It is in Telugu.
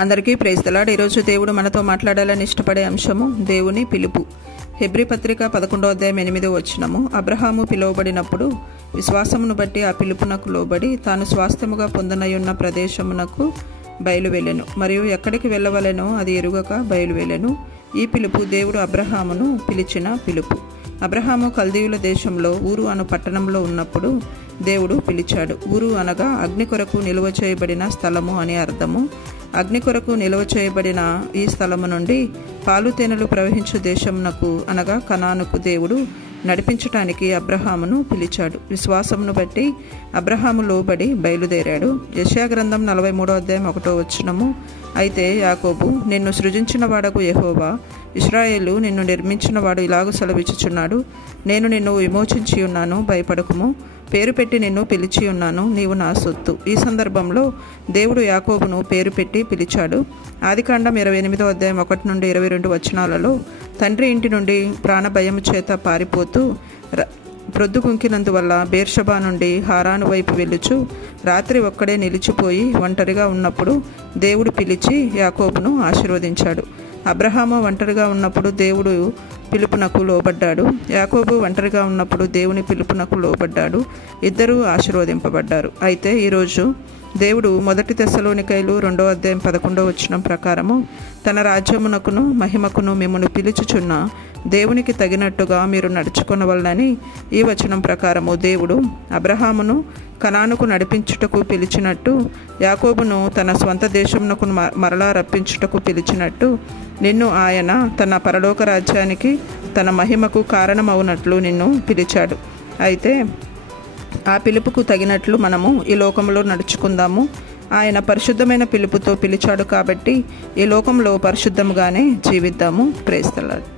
అందరికీ ప్రైజ్ ది లార్డ్. ఈరోజు దేవుడు మనతో మాట్లాడాలని ఇష్టపడే అంశము దేవుని పిలుపు. హెబ్రీ పత్రిక 11వ అధ్యాయం 8వ వచనము. అబ్రహాము పిలువబడినప్పుడు విశ్వాసమును బట్టి ఆ పిలుపునకు లోబడి తాను స్వాస్థ్యముగా పొందనయున్న ప్రదేశమునకు బయలువెళ్ళెను, మరియు ఎక్కడికి వెళ్ళవలెనో అది ఎరుగక బయలువెళ్ళెను. ఈ పిలుపు దేవుడు అబ్రహామును పిలిచిన పిలుపు. అబ్రహాము కల్దీయుల దేశంలో ఊరు అను పట్టణంలో ఉన్నప్పుడు దేవుడు పిలిచాడు. ఊరు అనగా అగ్ని కొరకు నిలువ చేయబడిన స్థలము అని అర్థము. అగ్ని కొరకు నిలువ చేయబడిన ఈ స్థలము నుండి పాలు తేనెలు ప్రవహించు దేశమునకు అనగా కనానుకు దేవుడు నడిపించటానికి అబ్రహామును పిలిచాడు. విశ్వాసమును బట్టి అబ్రహాము లోబడి బయలుదేరాడు. యెషయా గ్రంథం 43వ అధ్యాయం 1వ వచనము. అయితే యాకోబు, నిన్ను సృజించిన వాడకు యెహోవా, ఇశ్రాయేలు నిన్ను నిర్మించిన వాడు ఇలాగ సెలవిచ్చుచున్నాడు, నేను నిన్ను విమోచించి ఉన్నాను, భయపడకుము, పేరు పెట్టి నిన్ను పిలిచి ఉన్నాను, నీవు నా సొత్తు. ఈ సందర్భంలో దేవుడు యాకోబును పేరు పెట్టి పిలిచాడు. ఆదికాండం 28వ అధ్యాయం 1 నుండి 22 వచనాలలో తండ్రి ఇంటి నుండి ప్రాణభయము చేత పారిపోతూ ప్రొద్దుగుంకినందువల్ల బేర్షబా నుండి హారాను వైపు వెళ్ళుచు రాత్రి ఒక్కడే నిలిచిపోయి ఒంటరిగా ఉన్నప్పుడు దేవుడు పిలిచి యాకోబును ఆశీర్వదించాడు. అబ్రహాము ఒంటరిగా ఉన్నప్పుడు దేవుడు పిలుపునకు లోబడ్డాడు. యాకోబు ఒంటరిగా ఉన్నప్పుడు దేవుని పిలుపునకు లోబడ్డాడు. ఇద్దరూ ఆశీర్వదింపబడ్డారు. అయితే ఈరోజు దేవుడు 1 తెస్సలోనికైలు 2వ అధ్యాయం 11వ వచనం ప్రకారము తన రాజ్యమునకును మహిమకును మిమ్మును పిలుచుచున్న దేవునికి తగినట్టుగా మీరు నడుచుకొనవలనని ఈ వచనం ప్రకారము దేవుడు అబ్రహామును కనానుకు నడిపించుటకు పిలిచినట్టు, యాకోబును తన స్వంత దేశమునకు మరలా రప్పించుటకు పిలిచినట్టు నిన్ను ఆయన తన పరలోక రాజ్యానికి తన మహిమకు కారణమవునట్లు నిన్ను పిలిచాడు. అయితే ఆ పిలుపుకు తగినట్లు మనము ఈ లోకంలో నడుచుకుందాము. ఆయన పరిశుద్ధమైన పిలుపుతో పిలిచాడు కాబట్టి ఈ లోకంలో పరిశుద్ధముగానే జీవిద్దాము. Praise the lord.